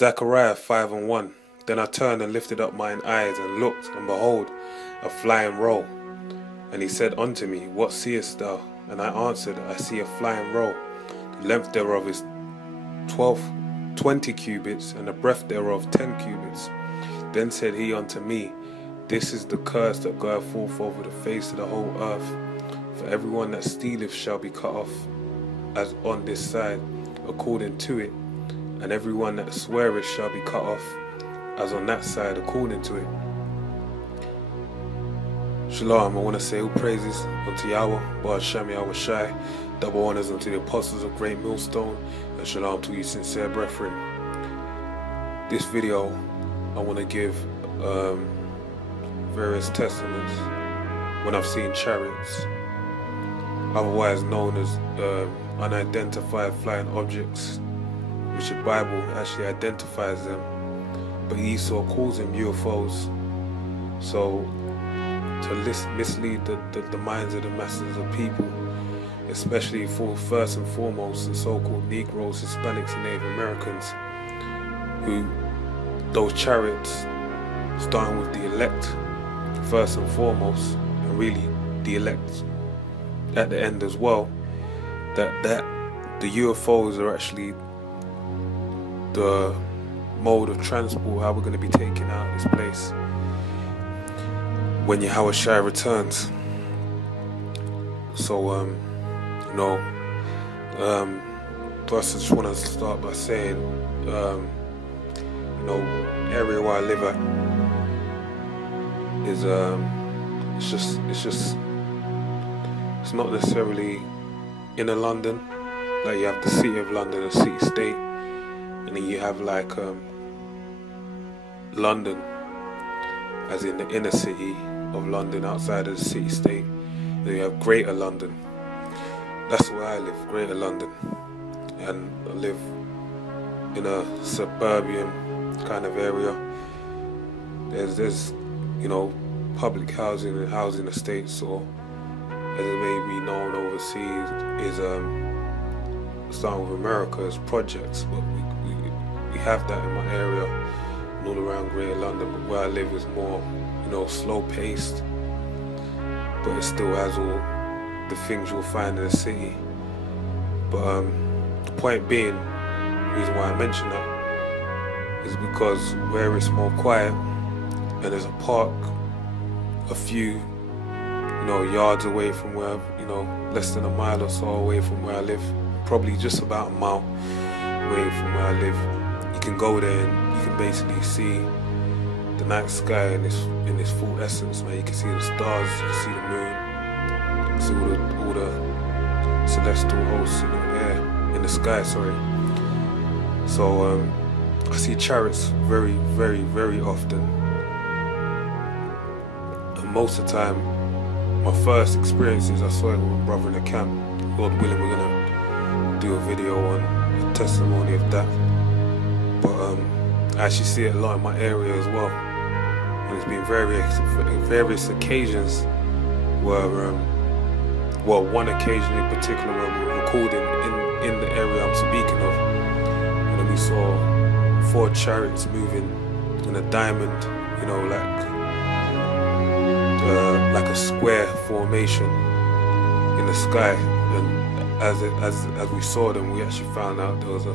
Zechariah 5:1. Then I turned and lifted up mine eyes and looked, and behold, a flying roll. And he said unto me, What seest thou? And I answered, I see a flying roll. The length thereof is 20 cubits, and the breadth thereof 10 cubits. Then said he unto me, This is the curse that goeth forth over the face of the whole earth. For everyone that stealeth shall be cut off, as on this side, according to it, and everyone that sweareth shall be cut off, as on that side, according to it. Shalom, I want to say all praises unto Yahweh, Bar Shem Yahweh Shai, double honors unto the apostles of Great Millstone, and shalom to you sincere brethren. This video, I want to give various testaments when I've seen chariots, otherwise known as unidentified flying objects, which the Bible actually identifies them, but Esau calls them UFOs. So to mislead the minds of the masses of people, especially for first and foremost the so-called Negroes, Hispanics, and Native Americans, who those chariots, starting with the elect first and foremost, and really the elect at the end as well, that the UFOs are actually the mode of transport, how we're going to be taken out of this place when Yahweh Shai returns. So first I just want to start by saying, area where I live at is it's not necessarily inner London. Like, you have the city of London, the city state, and then you have like London, as in the inner city of London, outside of the city state. Then you have Greater London. That's where I live, Greater London, and I live in a suburban kind of area. There's public housing and housing estates, or as it may be known overseas, is starting with America, as projects. But we have that in my area and all around Greater London. But where I live is more slow paced, but it still has all the things you'll find in the city. But the point being, the reason why I mention that is because where it's more quiet and there's a park a few yards away from where, less than a mile or so away from where I live, probably just about a mile away from where I live, you can go there and you can basically see the night sky in its full essence, man. You can see the stars, you can see the moon, you can see all the celestial hosts in the air, in the sky, sorry. So I see chariots very, very, very often. And most of the time, my first experiences, I saw it with my brother in the camp. God willing, we're gonna do a video on a testimony of that. But I actually see it a lot in my area as well. And it's been various occasions where, one occasion in particular where we were recording in the area I'm speaking of, and we saw 4 chariots moving in a diamond, like a square formation in the sky. And as we saw them, we actually found out there was a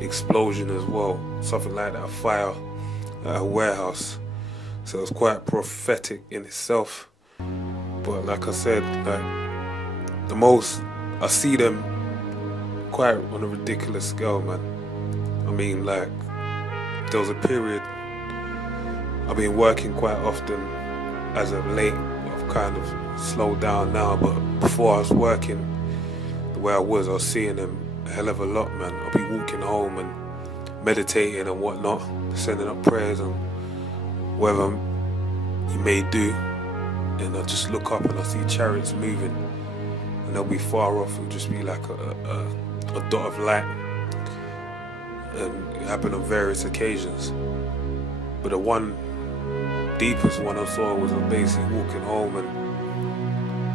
explosion as well, something like that, a fire at a warehouse. So it was quite prophetic in itself. But like I said, the most I see them quite on a ridiculous scale, man. I mean, like, there was a period I've been working quite often. As of late, I've kind of slowed down now, but before I was working the way I was seeing them a hell of a lot, man. I'll be walking home and meditating and whatnot, sending up prayers and whatever you may do, and I just look up and I see chariots moving, and they'll be far off. It'll just be like a dot of light, and it happened on various occasions. But the one deepest one I saw was basically walking home, and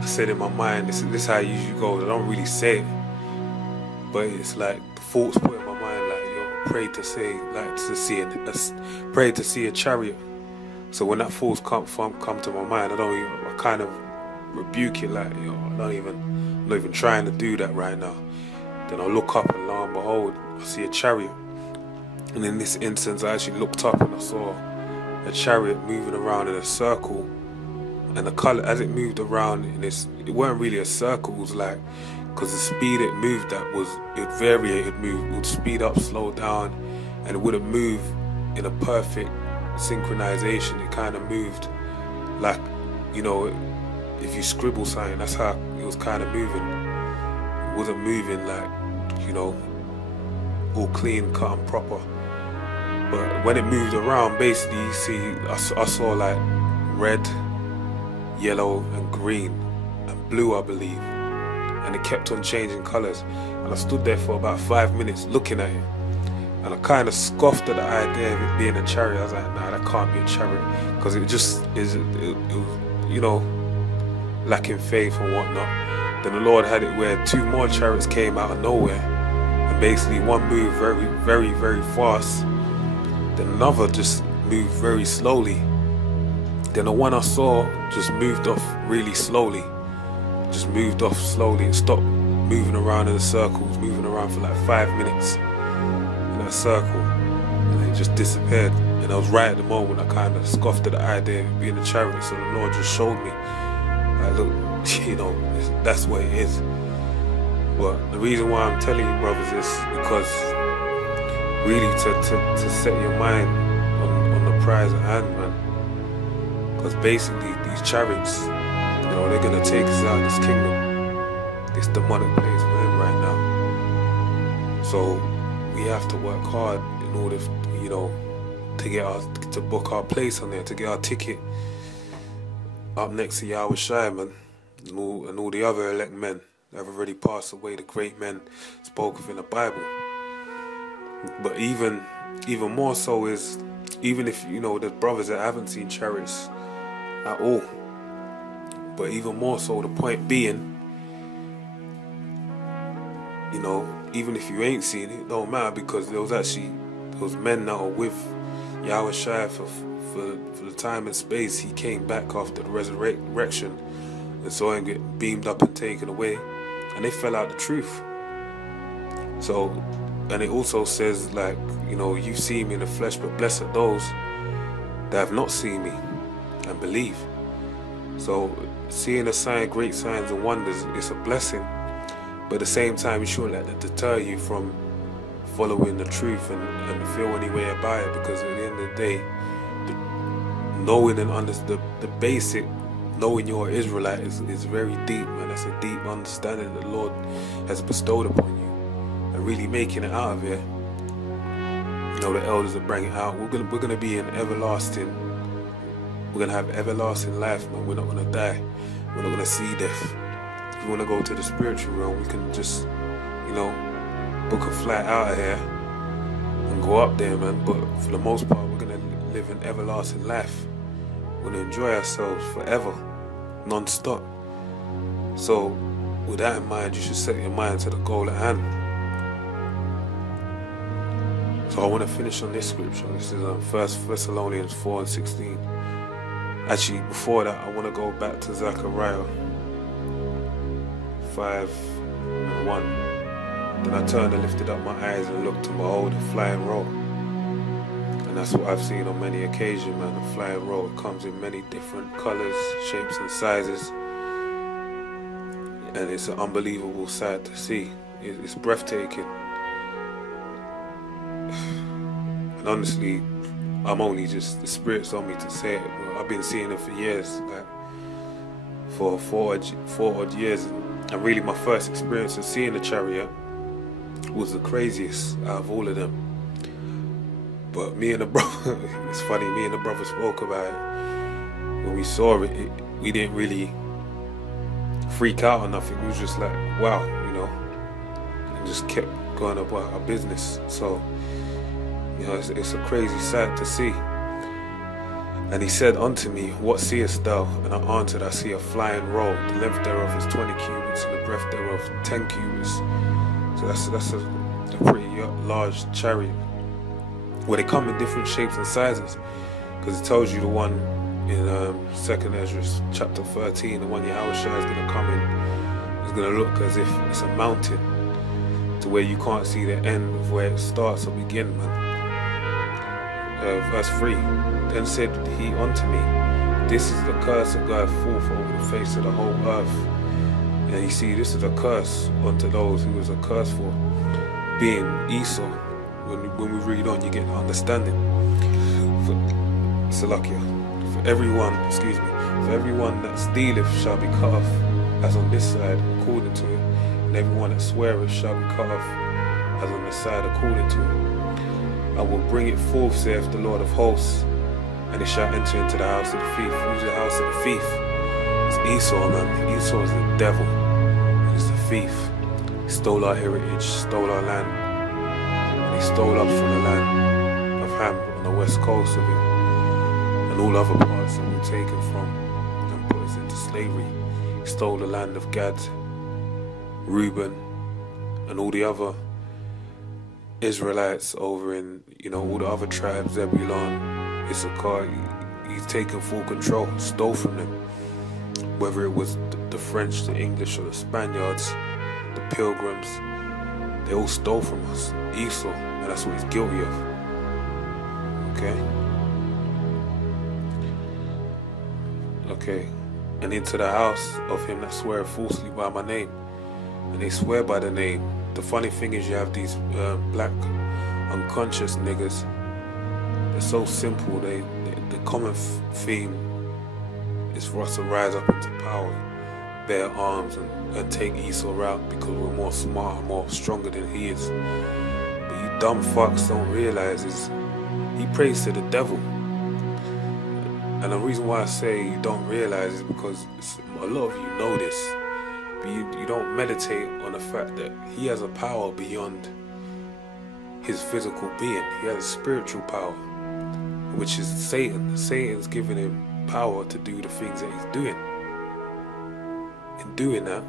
I said in my mind, this is how it usually goes. I don't really say it, but it's like the thoughts put in my mind, like, yo, prayed to see a chariot. So when that thoughts come to my mind, I kind of rebuke it, like, I'm not even trying to do that right now. Then I look up, and lo and behold, I see a chariot. And in this instance, I actually looked up and I saw a chariot moving around in a circle. And the color, as it moved around, it weren't really a circle. It was like, because the speed it moved at it varied. It would speed up, slow down, and it wouldn't move in a perfect synchronization. It kind of moved like, if you scribble something, that's how it was kind of moving. It wasn't moving like, all clean, cut and proper. But when it moved around, basically, you see, I saw like red, yellow and green and blue, I believe, and it kept on changing colors. And I stood there for about 5 minutes looking at it, and I kind of scoffed at the idea of it being a chariot. I was like, nah, that can't be a chariot, because it just is, lacking faith and whatnot. Then the Lord had it where 2 more chariots came out of nowhere, and basically one moved very, very, very fast, then another just moved very slowly. Then the one I saw just moved off really slowly. Just moved off slowly and stopped moving around in a circle. It was moving around for like 5 minutes in that circle. And it just disappeared. And I was right at the moment I kind of scoffed at the idea of it being a chariot. So the Lord just showed me, like, look, that's what it is. But the reason why I'm telling you, brothers, is because really to set your mind on the prize at hand, man. Because basically these chariots, they're going to take us out of this kingdom, this demonic place we're in right now. So we have to work hard in order, to book our place on there, to get our ticket up next to Yahweh Shai, man, and all the other elect men that have already passed away, the great men spoke of in the Bible. But even more so is, even if, there's brothers that haven't seen chariots at all, but even more so, the point being, even if you ain't seen it, it don't matter, because there was men that were with Yahweh Shai for the time and space. He came back after the resurrection and saw him get beamed up and taken away, and they fell out the truth. So, and it also says, like, you see me in the flesh, but blessed those that have not seen me and believe. So seeing great signs and wonders, it's a blessing, but at the same time you shouldn't let that deter you from following the truth and feel any way about it, because at the end of the day, knowing and the basic knowing you're an Israelite is very deep, man. That's a deep understanding the Lord has bestowed upon you, and really making it out of here. The elders that bring it out, we're gonna be in everlasting. We're gonna have everlasting life, man. We're not gonna die. We're not gonna see death. If we wanna go to the spiritual realm, we can just, book a flight out of here and go up there, man. But for the most part, we're gonna live an everlasting life. We're gonna enjoy ourselves forever, non-stop. So, with that in mind, you should set your mind to the goal at hand. So I want to finish on this scripture. This is 1 Thessalonians 4:16. Actually, before that, I want to go back to Zechariah 5:1. Then I turned and lifted up my eyes and looked, and behold, a flying roll. And that's what I've seen on many occasions, man. A flying roll. It comes in many different colors, shapes and sizes. And it's an unbelievable sight to see. It's breathtaking. And honestly, I'm only just, the Spirit's on me to say it. I've been seeing it for years, like for four odd years. And really my first experience of seeing the chariot was the craziest out of all of them. But me and the brother, it's funny, me and the brother spoke about it. When we saw it, we didn't really freak out or nothing. We was just like, wow, and just kept going about our business. So, it's a crazy sight to see. And he said unto me, what seest thou? And I answered, I see a flying roll. The length thereof is 20 cubits, and the breadth thereof 10 cubits. So that's a pretty large chariot. Well, they come in different shapes and sizes, because it tells you the one in 2nd Ezra chapter 13, the one Yahushua is going to come in, is going to look as if it's a mountain, to where you can't see the end of where it starts or begin, man. Verse 3, then said he unto me, this is the curse that goeth forth over the face of the whole earth. And you see, this is a curse unto those who is a curse for, being Esau. When we read on, you get understanding. For Salakia, for everyone that stealeth shall be cut off, as on this side according to it, and everyone that sweareth shall be cut off, as on the side according to it. I will bring it forth, saith the Lord of hosts, and it shall enter into the house of the thief. Who's the house of the thief? It's Esau, man. Esau is the devil. He's the thief. He stole our heritage, stole our land. And he stole us from the land of Ham on the west coast of it, and all other parts that were taken from and put us into slavery. He stole the land of Gad, Reuben, and all the other Israelites over in, all the other tribes, Zebulun, Issachar. He's taken full control, stole from them. Whether it was the French, the English, or the Spaniards, the Pilgrims, they all stole from us. Esau, and that's what he's guilty of. Okay. And into the house of him that sweareth falsely by my name. And they swear by the name. The funny thing is, you have these black, unconscious niggas. They're so simple. The common theme is for us to rise up into power, bear arms, and take Esau out, because we're more smart, more stronger than he is. But you dumb fucks don't realize is he prays to the devil. And the reason why I say you don't realize is because a lot of you know this, but you don't meditate on the fact that he has a power beyond his physical being. He has a spiritual power, which is Satan. Satan's giving him power to do the things that he's doing. In doing that,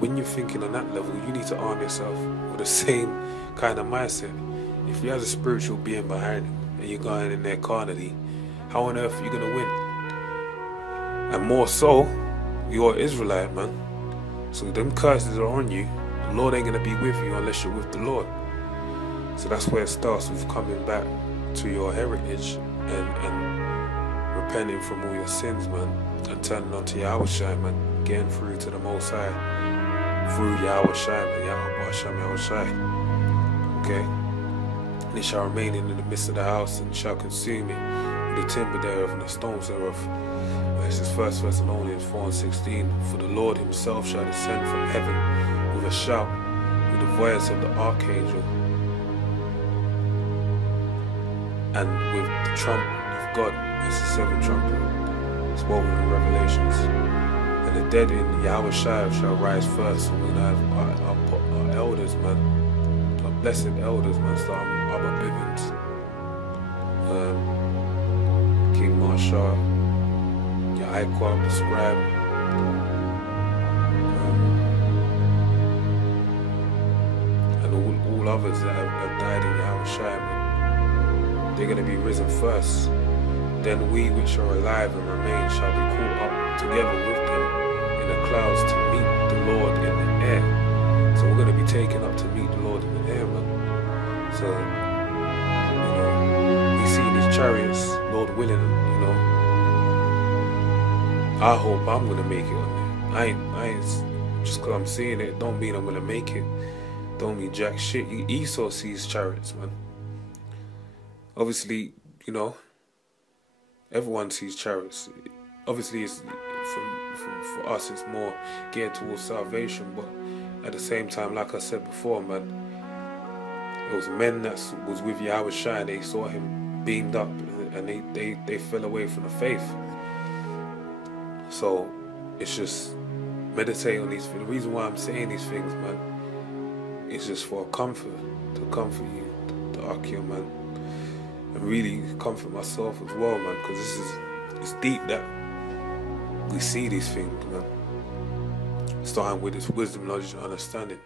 when you're thinking on that level, you need to arm yourself with the same kind of mindset. If he has a spiritual being behind him and you're going in there carnally, how on earth are you going to win? And more so, you're an Israelite, man. So them curses are on you. The Lord ain't going to be with you unless you're with the Lord. So that's where it starts, with coming back to your heritage and repenting from all your sins, man, and turning onto Yahushua, man, getting through to the Most High through Yahushua, man, Yahushua. Okay? And it shall remain in the midst of the house, and shall consume it with the timber thereof and the stones thereof. This is 1 Thessalonians 4:16. For the Lord himself shall descend from heaven with a shout, with the voice of the archangel, and with the trump of God. It's the 7th trumpet, spoken in Revelations. And the dead in Yahushua shall rise first. And we're going to have our elders, man, our blessed elders, man, start Abba Bivens, King Marshall, Yahaquab the scribe, and all others that have died in Yahushua, man. They're going to be risen first. Then we which are alive and remain shall be caught up together with them in the clouds to meet the Lord in the air. So we're going to be taken up to meet the Lord in the air, man. So, we see these chariots, Lord willing, I hope I'm going to make it on there. I ain't just because I'm seeing it, don't mean I'm going to make it. Don't mean jack shit. Esau sees chariots, man. Obviously, everyone sees chariots. Obviously, it's for us, it's more geared towards salvation. But at the same time, like I said before, man, it was men that was with Yahushua, and they saw him beamed up, and they fell away from the faith. So it's just meditate on these things. The reason why I'm saying these things, man, is just for comfort, to comfort you, to argue, man. And really comfort myself as well, man, because it's deep that we see these things, man. Starting with this wisdom, knowledge, and understanding.